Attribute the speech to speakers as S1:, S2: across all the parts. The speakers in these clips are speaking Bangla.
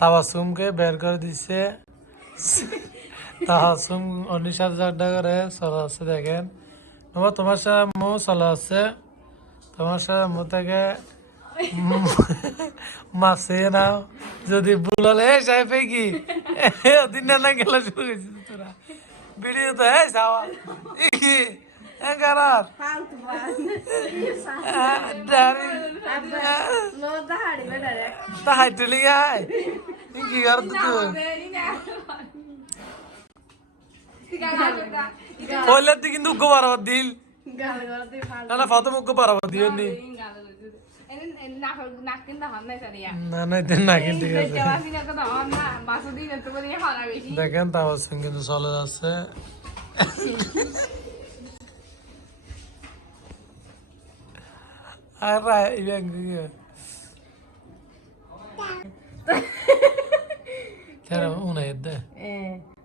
S1: তাবাসুমকে বের করে দিচ্ছে তাহাসুম উনিশ হাজার করে চলা আছে দেখেন। বাবা, তোমার সাথে মো চলা আছে তোমার সাথে মো থেকে মাসে নাও যদি বুলালে এই সাহেব কি? দিন গেলে শুরু হয়েছে তোরা। ভিডিও তো কি
S2: দাহাড়ি বেটারে
S1: তাহাই তুলি আয়। কি কর পয়লার দিকে কিন্তু উগ্র পারাবার দিল না উগ্র দিও নি দেখেন তাও কিন্তু চলে যাচ্ছে। আর
S2: এ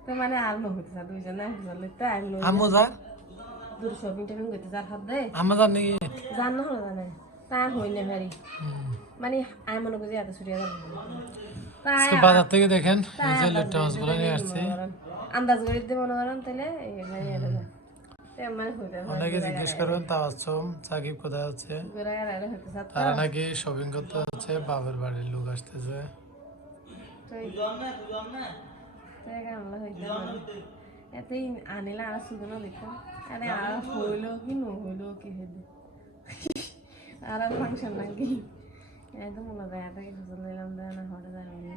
S2: তো মানে আলো হতে সা দুইজন না হলে তো আলো
S1: আমো যা
S2: দূর শপিং টপিং করতে যার হাত দে
S1: আমো যা নাকি
S2: জান না হলো জানে তা হই না ভারি মানে আমি মনে করি এত তাই
S1: আজকে বাজার থেকে দেখেন এই যে লেট্টা মাছগুলো নিয়ে আসছি
S2: আন্দাজ করে দিতে মনে করেন তাহলে এই
S1: অনেকে জিজ্ঞেস করবেন তাওয়াচ্ছম সাকিব কোথায় আছে?
S2: আর আরে
S1: তারা নাকি শপিং করতে হচ্ছে বাবার বাড়ির লোক আসতেছে।
S2: এতেই আনিলে আর সুদন দিতাম আরে আর হইল কি ন হইল কি হইল? আর ফাংশন নাকি? একদম মনে দেয় এত কিছু চলাইলাম দেয় না হঠাৎ আমি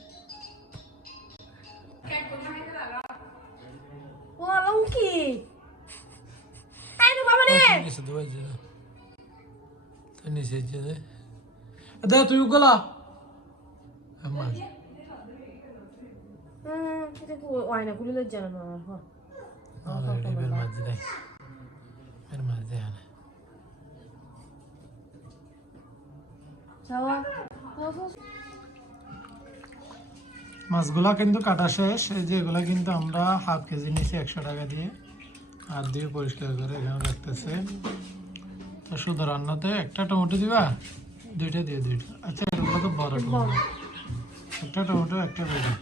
S2: ও লঙ্কি এই তো বাবা রে
S1: নিচে দুয়াই যে তুই নিচে যে দে তুই উগলা আমার
S2: হুম এটা কি ওয়াইনা খুলে জানো না হ্যাঁ
S1: অলরেডি বের মাঝে দেয় বের মাঝে দেয় না
S2: যাওয়া
S1: মাছগুলা কিন্তু কাটা শেষ। এই যে এগুলা কিন্তু আমরা হাফ কেজি নিয়েছি একশো টাকা দিয়ে। আর দিয়ে পরিষ্কার করে এখানে রাখতেছে। তো শুধু রান্নাতে একটা টমেটো দিবা? দুইটা দিয়ে দুইটা আচ্ছা এগুলো তো বড় একটা টমেটো, একটা দিবা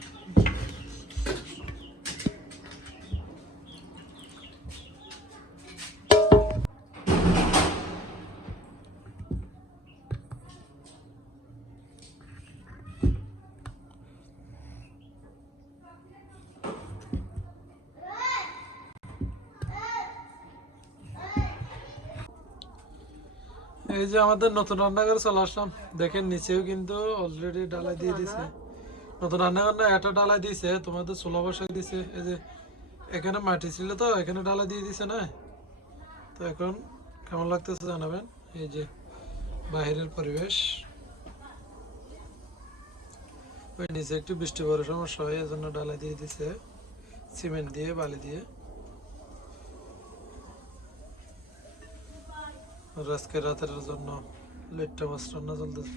S1: এই যে আমাদের নতুন রান্নাঘর চলে আসলাম। দেখেন, নিচেও কিন্তু অলরেডি ডালাই দিয়ে দিছে। নতুন রান্নাঘর না একটা ডালাই দিছে, তোমাদের ছোলা বসাই দিছে। এই যে, এখানে মাটি ছিল তো, এখানে ডালা দিয়ে দিছে না? তো এখন কেমন লাগতেছে জানাবেন? এই যে বাহিরের পরিবেশ। ওই নিচে একটু বৃষ্টি পড়ার সমস্যা হয়, এজন্য ডালা দিয়ে দিছে। সিমেন্ট দিয়ে, বালি দিয়ে। আজকে রাতের জন্য লেটটা মাছ রান্না চলতেছে।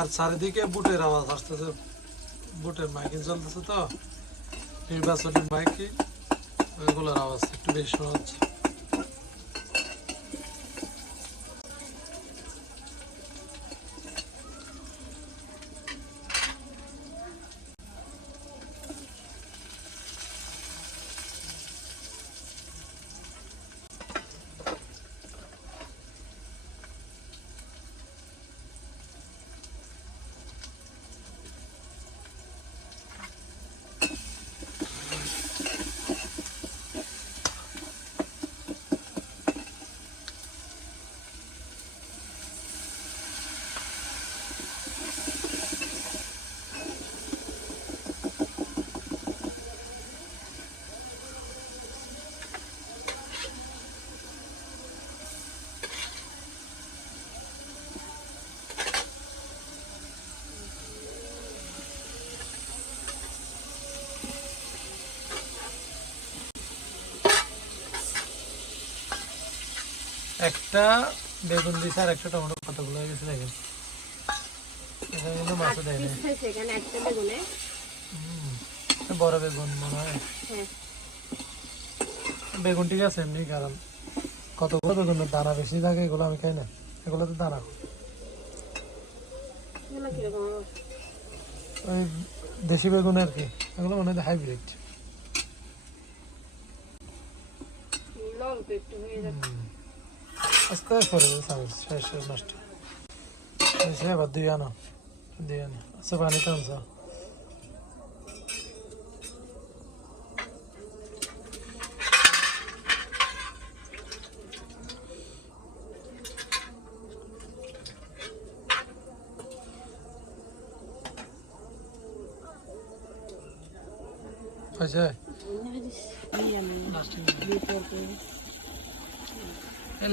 S1: আর চারিদিকে বুটের আওয়াজ আসতেছে। বুটের মাইকিং চলতেছে তো। নির্বাচনের মাইকিং, ওইগুলোর আওয়াজ একটু বেশি শোনা হচ্ছে একটা বেগুন দিছে আর একটা টমেটো কতগুলো হয়ে গেছে দেখেন। এখানে কিন্তু মাছও দেয় না
S2: একটা বেগুনে।
S1: বড় বেগুন মনে হয়।
S2: হ্যাঁ।
S1: বেগুন ঠিক আছে এমনি কারণ কতগুলো বেগুনের দানা বেশি থাকে এগুলো আমি খাই না। এগুলো তো দানা ওই দেশি বেগুন আর কি এগুলো মনে হয় হাইব্রিড।
S2: একটু হয়ে
S1: আস্তে করে চামচ শেষ শেষ নষ্ট। সে আবার দুই আনো দুই আনো। আচ্ছা পানি টানছ হয়েছে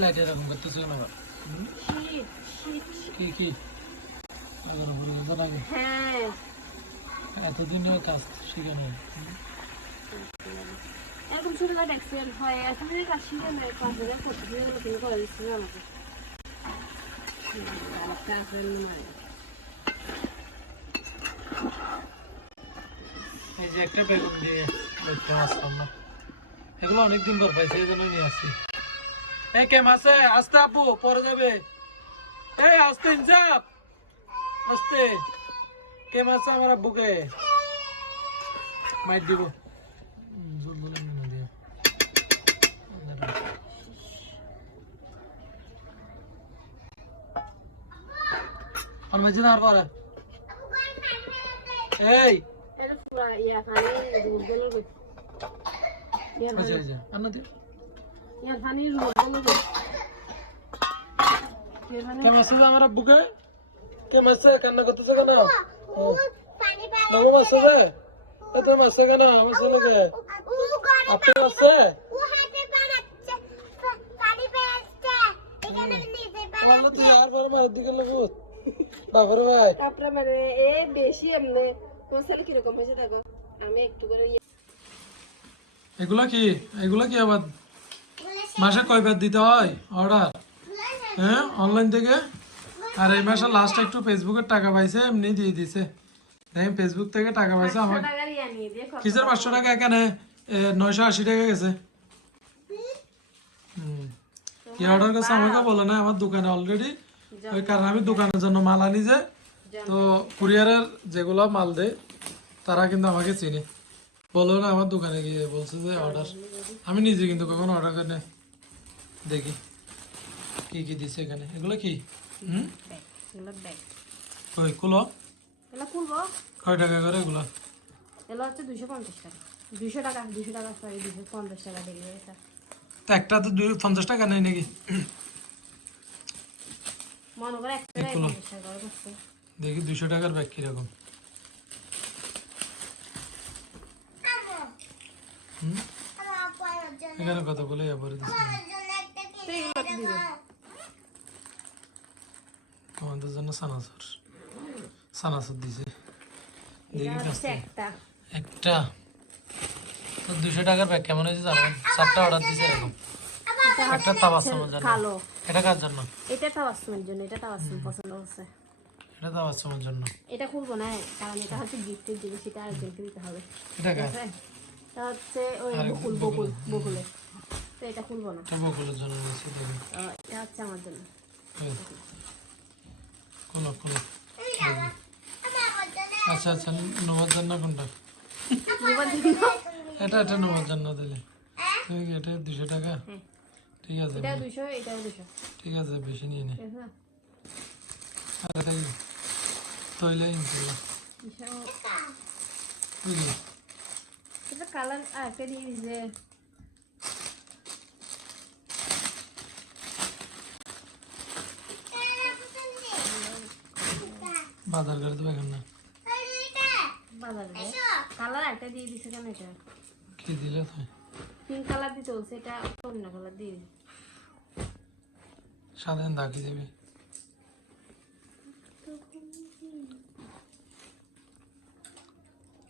S1: লাইট এরকম করতেছে কেন? আবার কি কি? আগের উপরে কাজ শিখে নেই।
S2: এরকম ছোটখাটো অ্যাক্সিডেন্ট হয় এখন যদি কাজ শিখে নেয় পাঁচ হাজার পঁচিশ কিন্তু করে দিচ্ছে আমাকে। আরেকটা accident
S1: এই যে একটা বেগুন দিয়ে এগুলো অনেকদিন পর পাইছে এই জন্য নিয়ে আসছি। কে মাসে? আসতে আব্বু পরে যাবে। এই আসতে ইনসাফ! আসতে। কে মাসে আমার আব্বুকে? মাইট দিব। আর পরে। এই!
S2: ইয়া
S1: আচ্ছা আচ্ছা। দিয়ে। আমার আব্বুকে? কে মাসে কান্না করতেছে কেন? মাসে
S2: আপনার মানে একটু ইয়ে
S1: এগুলা কি? এগুলা কি আবার? মাসে কয়বার দিতে হয় অর্ডার? হ্যাঁ অনলাইন থেকে? আর এই মাসে লাস্ট একটু ফেসবুকের টাকা পাইছে এমনি দিয়ে দিছে। দেখেন ফেসবুক থেকে টাকা পাইছে আমার। কিসের পাঁচশো টাকা এখানে? নয়শো আশি টাকা গেছে। কি অর্ডার করছে আমাকে বলে না আমার দোকানে অলরেডি ওই কারণে আমি দোকানের জন্য মাল আনি যে। তো কুরিয়ারের যেগুলো মাল দেয় তারা কিন্তু আমাকে চিনে। বলো না আমার দোকানে গিয়ে বলছে যে অর্ডার আমি নিজে কিন্তু কখনো অর্ডার করি দেখি কি কি দিছে এখানে। এগুলো কি? হুম? ওই কুলো। কয় টাকা করে এগুলো?
S2: এগুলো হচ্ছে দুশো পঞ্চাশ টাকা দুশো টাকা দুশো টাকা সরি দুশো পঞ্চাশ টাকা
S1: তো একটা তো দুই পঞ্চাশ টাকা নেই নাকি?
S2: মনে করে একটা
S1: দেখি দুশো টাকার ব্যাগ কীরকম হুম? এখানে কতগুলো ইয়ে ভরে দিচ্ছে
S2: তো এগুলো তো দিবে
S1: আমাদের জন্য সানাসুর। সানাসুর দিছে।
S2: একটা।
S1: তো দুশো টাকার ব্যাগ কেমন হয়েছে জানেন? চারটা অর্ডার দিছে এরকম। একটা তাবাসমের জন্য। এটা কার জন্য?
S2: এটা তাবাসমের জন্য। এটা তাবাসম পছন্দ হচ্ছে।
S1: এটা তাবাসমের জন্য।
S2: এটা খুলবো না কারণ এটা হচ্ছে গিফটের জিনিস এটা আরেকজনকে দিতে হবে।
S1: এটা কার?
S2: এটা হচ্ছে ওই বকুল বকুল। বকুলে তো এটা খুলবো না।
S1: বকুলের জন্য নিয়েছি
S2: এটা হচ্ছে আমার জন্য।
S1: খোলো খোলো। আচ্ছা আচ্ছা নেওয়ার জন্য কোনটা। এটা এটা নেওয়ার জন্য দিলে। এটা দুশো টাকা?
S2: হ্যাঁ।
S1: ঠিক আছে
S2: এটা দুশো এটাও দুশো।
S1: ঠিক আছে বেশি নিয়ে নে? আর এটা তৈলে ইনশাল্লাহ। বুঝলি?
S2: এটা কালার আরেকটা দিয়ে দিছে
S1: বাজার করে দেবে না।
S2: বাজারে কালার একটা দিয়ে দিছে কেন এটা?
S1: কি দিলে তুই?
S2: পিঙ্ক কালার দিতে বলছে এটা অন্য কালার দিয়ে
S1: সাধারণ দাগি দেবে।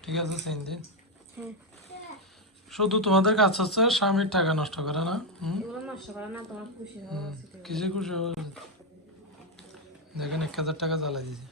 S1: ঠিক আছে সেন দিন।
S2: হ্যাঁ।
S1: শুধু তোমাদের কাজ হচ্ছে স্বামীর টাকা নষ্ট করে না? কিসে খুশি হবে দেখেন এক হাজার টাকা জ্বালা দিয়েছে।